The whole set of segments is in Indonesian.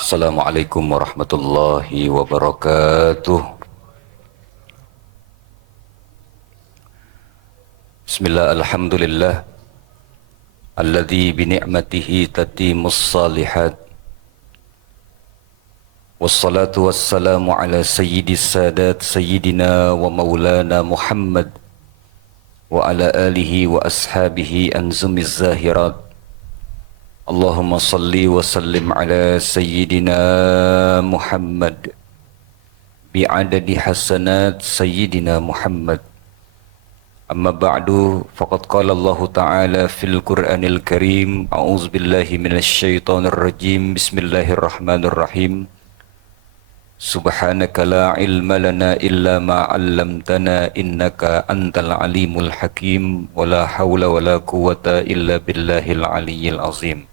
Assalamualaikum warahmatullahi wabarakatuh. Bismillah, alhamdulillah alladzi bi ni'matihi tatimmus salihat. Wassalatu wassalamu ala sayyidis sadat sayyidina wa maulana Muhammad wa ala alihi wa ashabihi anzumiz zahirat. Allahumma salli wa sallim ala sayyidina Muhammad bi'adadi hasanat sayyidina Muhammad. Amma ba'du, faqad qala Allah Ta'ala fil Qur'anil Karim, a'udzu billahi minasy syaithanir rajim. Bismillahirrahmanirrahim. Subhanaka la ilma lana illa ma 'allamtana innaka antal alimul hakim. Wa la haula wa la quwwata illa billahil aliyyil azim.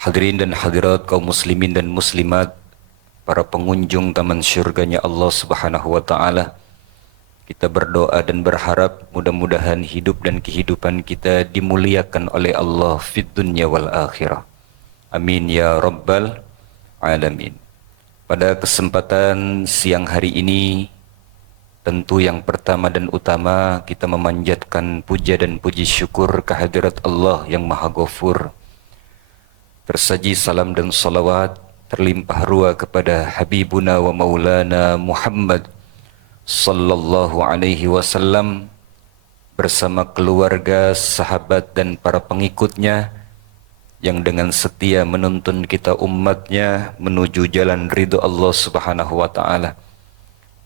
Hadirin dan hadirat kaum muslimin dan muslimat, para pengunjung taman syurganya Allah Subhanahu wa taala, kita berdoa dan berharap mudah-mudahan hidup dan kehidupan kita dimuliakan oleh Allah fid dunya wal akhirah. Amin ya rabbal alamin. Pada kesempatan siang hari ini, tentu yang pertama dan utama kita memanjatkan puja dan puji syukur kehadirat Allah yang Maha Ghafur. Tersaji salam dan salawat terlimpah ruah kepada Habibuna wa Maulana Muhammad sallallahu alaihi wasallam bersama keluarga, sahabat dan para pengikutnya yang dengan setia menuntun kita umatnya menuju jalan ridho Allah Subhanahu wa taala.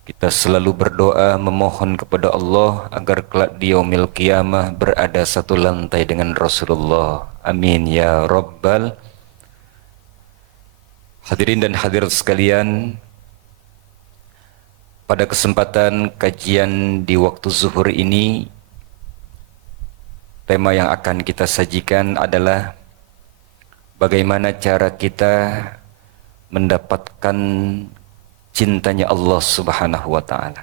Kita selalu berdoa memohon kepada Allah agar kelak di yaumil qiyamah berada satu lantai dengan Rasulullah. Amin ya rabbal. Hadirin dan hadirat sekalian, pada kesempatan kajian di waktu zuhur ini, tema yang akan kita sajikan adalah bagaimana cara kita mendapatkan cintanya Allah Subhanahu wa taala.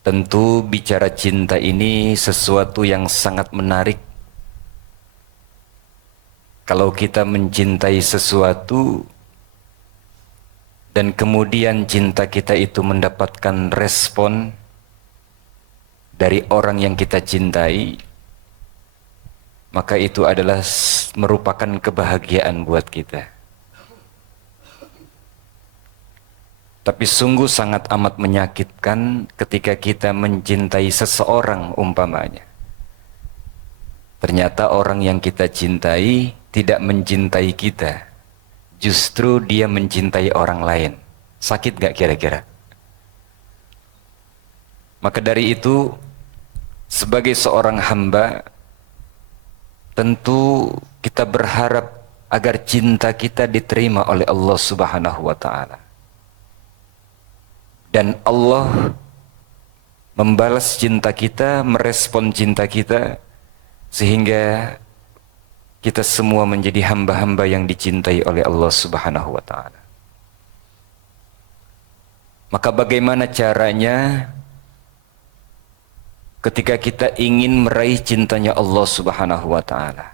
Tentu bicara cinta ini sesuatu yang sangat menarik. Kalau kita mencintai sesuatu dan kemudian cinta kita itu mendapatkan respon dari orang yang kita cintai, maka itu adalah merupakan kebahagiaan buat kita. Tapi sungguh sangat amat menyakitkan ketika kita mencintai seseorang umpamanya. Ternyata orang yang kita cintai tidak mencintai kita. Justru dia mencintai orang lain. Sakit gak kira-kira? Maka dari itu, sebagai seorang hamba, tentu kita berharap agar cinta kita diterima oleh Allah Subhanahu wa taala. Dan Allah membalas cinta kita, merespon cinta kita, sehingga kita semua menjadi hamba-hamba yang dicintai oleh Allah Subhanahu wa taala. Maka bagaimana caranya ketika kita ingin meraih cintanya Allah Subhanahu wa taala?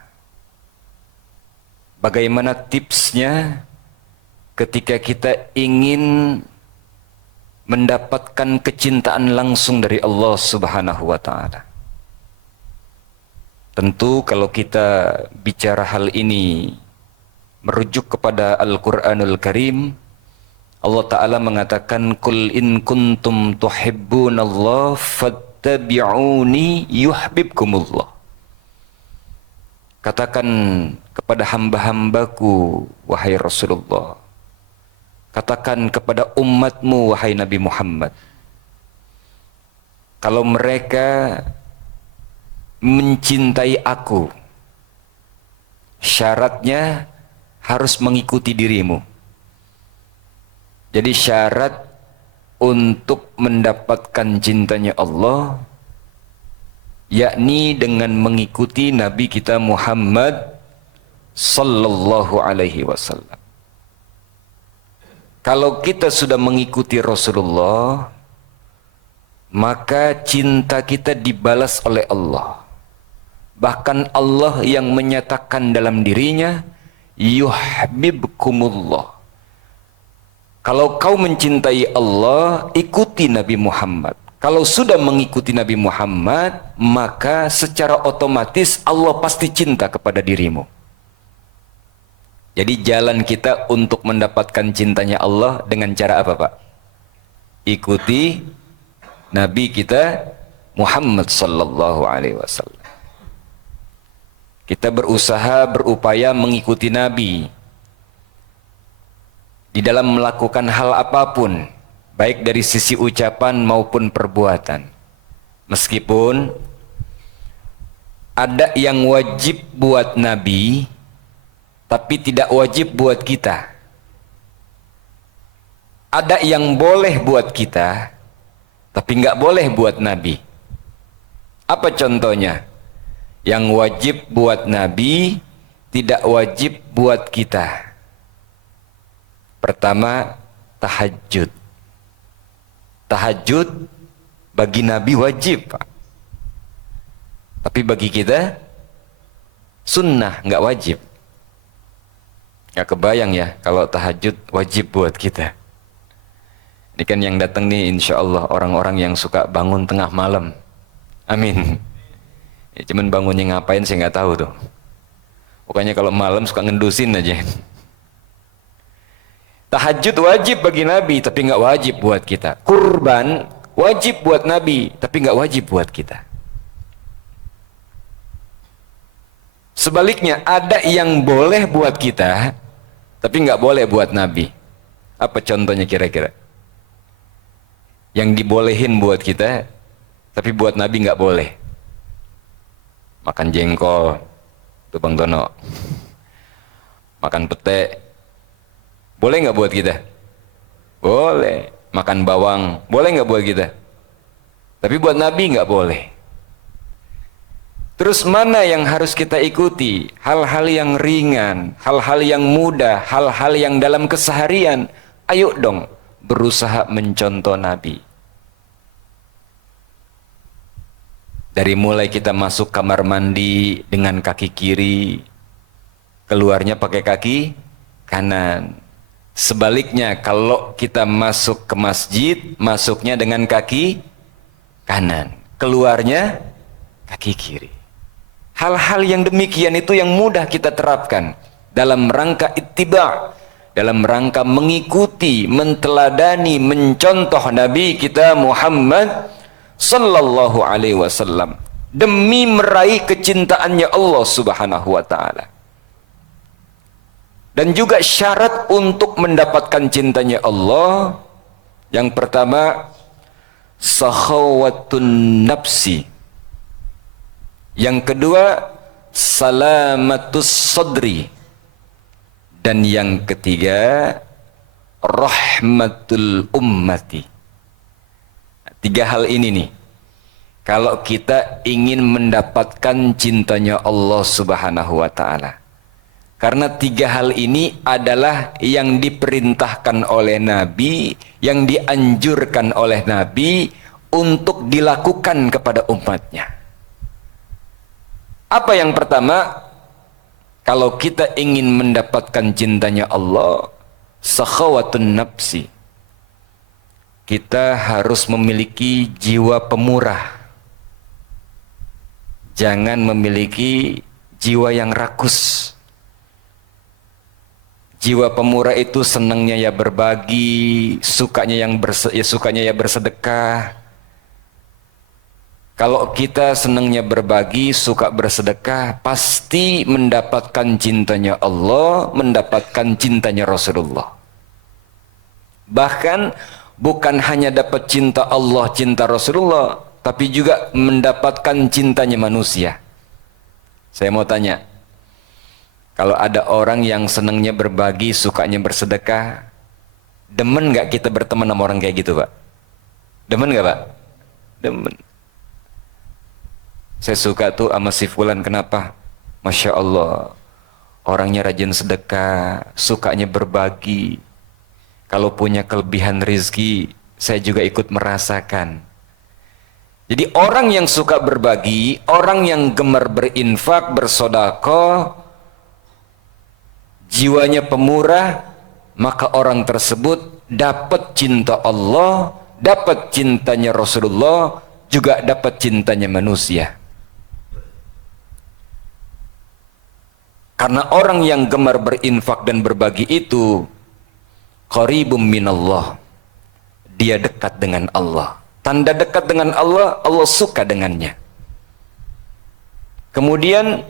Bagaimana tipsnya ketika kita ingin mendapatkan kecintaan langsung dari Allah Subhanahu wa taala? Tentu kalau kita bicara hal ini merujuk kepada Al-Qur'anul Karim, Allah Ta'ala mengatakan, Qul in kuntum tuhibbunallah fattabi'uni yuhbibkumullah. Katakan kepada hamba-hambaku, wahai Rasulullah. Katakan kepada umatmu, wahai Nabi Muhammad. Kalau mereka mencintai aku, syaratnya harus mengikuti dirimu. Jadi syarat untuk mendapatkan cintanya Allah, yakni dengan mengikuti Nabi kita Muhammad sallallahu alaihi wasallam. Kalau kita sudah mengikuti Rasulullah, maka cinta kita dibalas oleh Allah. Bahkan Allah yang menyatakan dalam dirinya, yuhibbukumullah. Kalau kau mencintai Allah, ikuti Nabi Muhammad. Kalau sudah mengikuti Nabi Muhammad, maka secara otomatis Allah pasti cinta kepada dirimu. Jadi jalan kita untuk mendapatkan cintanya Allah dengan cara apa, Pak? Ikuti Nabi kita Muhammad sallallahu alaihi wasallam. Kita berusaha, berupaya mengikuti Nabi di dalam melakukan hal apapun, baik dari sisi ucapan maupun perbuatan. Meskipun ada yang wajib buat Nabi, tapi tidak wajib buat kita. Ada yang boleh buat kita, tapi nggak boleh buat Nabi. Apa contohnya? Yang wajib buat Nabi, tidak wajib buat kita. Pertama, tahajud. Tahajud bagi Nabi wajib, Pak. Tapi bagi kita, sunnah, nggak wajib. Nggak kebayang ya, kalau tahajud wajib buat kita. Ini kan yang datang nih insya Allah orang-orang yang suka bangun tengah malam. Amin. Ya, cuman bangunnya ngapain saya nggak tahu tuh. Pokoknya kalau malam suka ngendusin aja. Tahajud wajib bagi Nabi, tapi nggak wajib buat kita. Kurban wajib buat Nabi, tapi nggak wajib buat kita. Sebaliknya ada yang boleh buat kita, tapi nggak boleh buat Nabi. Apa contohnya kira-kira? Yang dibolehin buat kita, tapi buat Nabi nggak boleh. Makan jengkol, tuh Bang Tono. Makan pete, boleh nggak buat kita? Boleh. Makan bawang, boleh nggak buat kita? Tapi buat Nabi nggak boleh. Terus mana yang harus kita ikuti? Hal-hal yang ringan, hal-hal yang mudah, hal-hal yang dalam keseharian. Ayo dong berusaha mencontoh Nabi. Dari mulai kita masuk kamar mandi dengan kaki kiri, keluarnya pakai kaki kanan. Sebaliknya kalau kita masuk ke masjid, masuknya dengan kaki kanan, keluarnya kaki kiri. Hal-hal yang demikian itu yang mudah kita terapkan dalam rangka ittiba', dalam rangka mengikuti, menteladani, mencontoh Nabi kita Muhammad sallallahu alaihi wasallam demi meraih kecintaannya Allah Subhanahu wa taala. Dan juga syarat untuk mendapatkan cintanya Allah, yang pertama sakhawatun nafsi, yang kedua salamatus sadri, dan yang ketiga rahmatul ummati. Tiga hal ini nih, kalau kita ingin mendapatkan cintanya Allah Subhanahu wa taala. Karena tiga hal ini adalah yang diperintahkan oleh Nabi, yang dianjurkan oleh Nabi untuk dilakukan kepada umatnya. Apa yang pertama? Kalau kita ingin mendapatkan cintanya Allah, sakhawatun nafsi. Kita harus memiliki jiwa pemurah. Jangan memiliki jiwa yang rakus. Jiwa pemurah itu senangnya ya berbagi, sukanya ya bersedekah. Kalau kita senangnya berbagi, suka bersedekah, pasti mendapatkan cintanya Allah, mendapatkan cintanya Rasulullah. Bahkan bukan hanya dapat cinta Allah, cinta Rasulullah, tapi juga mendapatkan cintanya manusia. Saya mau tanya, kalau ada orang yang senangnya berbagi, sukanya bersedekah, demen nggak kita berteman sama orang kayak gitu, Pak? Demen nggak, Pak? Demen. Saya suka tuh sama si Fulan, kenapa? Masya Allah, orangnya rajin sedekah, sukanya berbagi. Kalau punya kelebihan rezeki, saya juga ikut merasakan. Jadi orang yang suka berbagi, orang yang gemar berinfak, bersedekah, jiwanya pemurah, maka orang tersebut dapat cinta Allah, dapat cintanya Rasulullah, juga dapat cintanya manusia. Karena orang yang gemar berinfak dan berbagi itu qaribum minallah. Dia dekat dengan Allah. Tanda dekat dengan Allah, Allah suka dengannya. Kemudian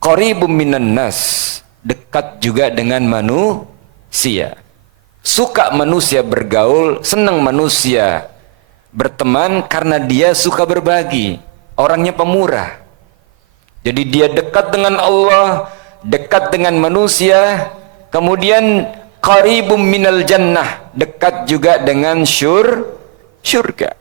qaribum minan nas, dekat juga dengan manusia. Suka manusia bergaul, senang manusia berteman karena dia suka berbagi. Orangnya pemurah. Jadi dia dekat dengan Allah, dekat dengan manusia, kemudian qaribum minal jannah, dekat juga dengan surga.